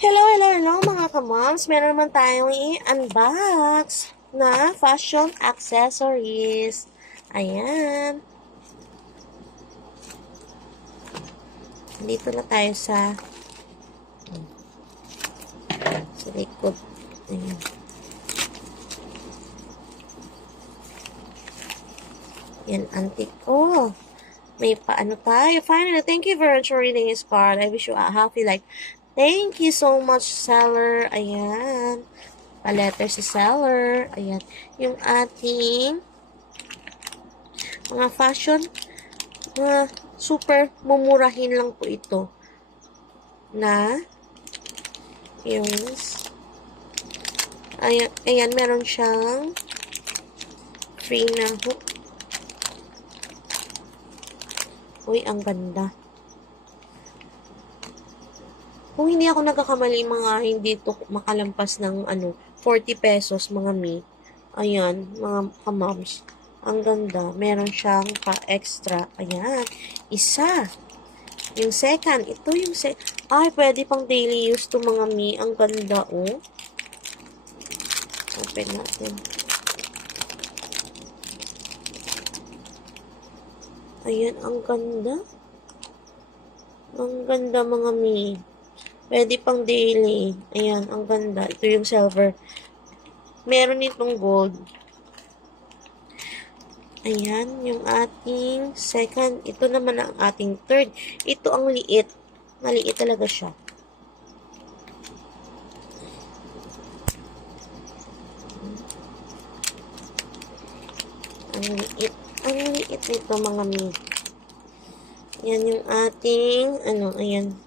Hello, hello, hello mga kamoms! Meron naman tayong i-unbox na fashion accessories. Ayan. Dito na tayo sa likod. Ayan. Yan, antique. Oh, may paano tayo. Finally, thank you very much for reading this card. I wish you a happy life. Thank you so much, seller. Ayan. Pa-letter si seller. Ayan. Yung ating mga fashion, super mumurahin lang po ito. Na, yung, ayan, meron siyang free na hook. Uy, ang ganda. Kung hindi ako nagkakamali, mga hindi to makalampas ng 40 pesos mga mi. Ayan, mga kamoms. Ang ganda. Meron siyang pa-extra. Ayan. Isa. Yung second. Ito yung ay, pwede pang daily use to mga mi. Ang ganda, oh. Open natin. Ayan, ang ganda. Ang ganda mga mi. Pwede pang daily. Ayan, ang ganda. Ito yung silver. Meron itong gold. Ayan, yung ating second. Ito naman ang ating third. Ito ang liit. Maliit talaga siya. Ang liit. Ang liit nito mga mi. Yan yung ating, ayan.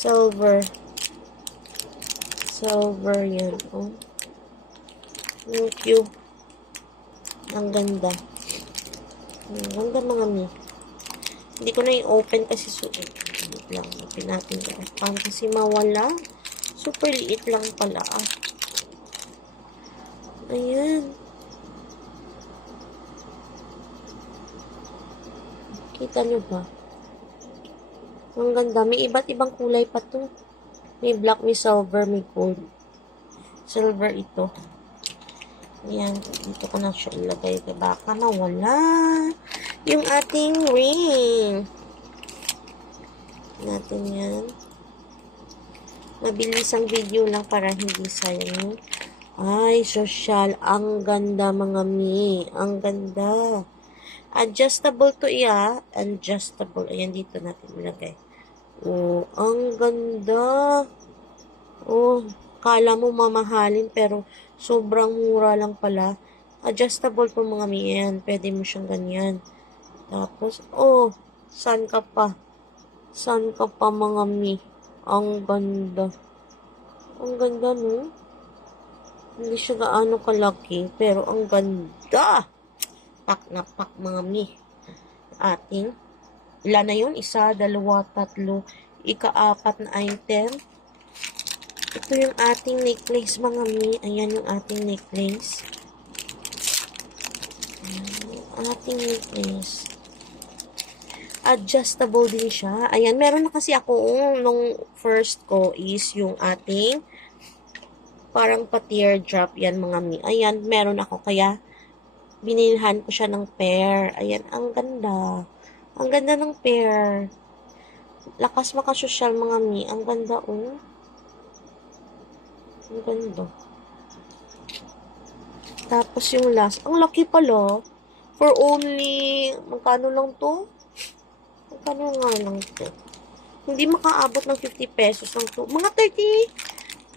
Silver. Silver yan, oh. Yung cube. Ang ganda. Ang ganda mga mi. Hindi ko na i-open kasi wait lang. Open natin. Paano kasi mawala? Super liit lang pala. Ayan. Kita nyo ba? Ang ganda. May iba't ibang kulay pa to. May black, may silver, may gold. Silver ito. Ayan. Dito ko na siya ilagay. Baka mawala. Yung ating ring. Natin yan. Mabilis ang video lang para hindi sayang. Ay, social. Ang ganda mga mi. Ang ganda. Adjustable to iya. Adjustable. Ayan, dito natin ilagay. Oh, ang ganda. Oh, kala mo mamahalin pero sobrang mura lang pala. Adjustable po mga mi. Ayan, pwede mo siyang ganyan. Tapos, oh, saan ka pa? Saan ka pa mga mi? Ang ganda. Ang ganda, no? Hindi siya gaano kalaki, pero ang ganda. Pak na pak mga mi. Ating, ilan na yun? Isa, dalawa, tatlo, ika-apat na item. Ito yung ating necklace mga mi. Ayan yung ating necklace. Ayan yung ating necklace. Adjustable din siya. Ayan, meron na kasi ako nung first ko is yung ating parang pa-teardrop yan mga mi. Ayan, meron ako kaya binilhan ko siya ng pair. Ayan, ang ganda. Ang ganda ng pair. Lakas makasosyal mga mi. Ang ganda, oh. Ang ganda. Tapos yung last. Ang laki pala. For only, magkano lang to? Magkano nga lang to? Hindi makaabot ng 50 pesos lang to. Mga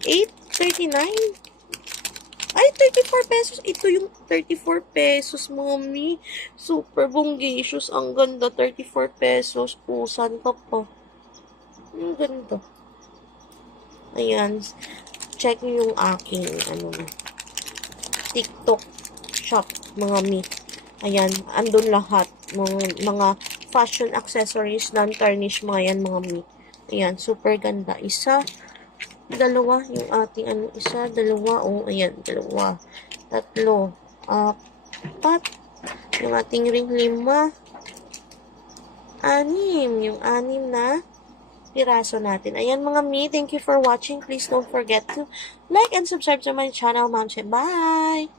38, 39. Ay, 34 pesos. Ito yung 34 pesos, mommy. Super bongacious. Ang ganda. 34 pesos. Oh, saan ka pa? Ang ganda. Ayan. Check nyo yung aking, TikTok shop, mga mi. Ayan. Andun lahat. Mga fashion accessories, non-tarnish, mga yan, mga mi. Ayan. Super ganda. Isa. Dalawa, yung ating isa, dalawa, oh, ayan, dalawa, tatlo, apat, yung ating ring 5, 6, yung 6 na piraso natin. Ayan mga mi, thank you for watching. Please don't forget to like and subscribe to my channel, Ma'am Che. Bye!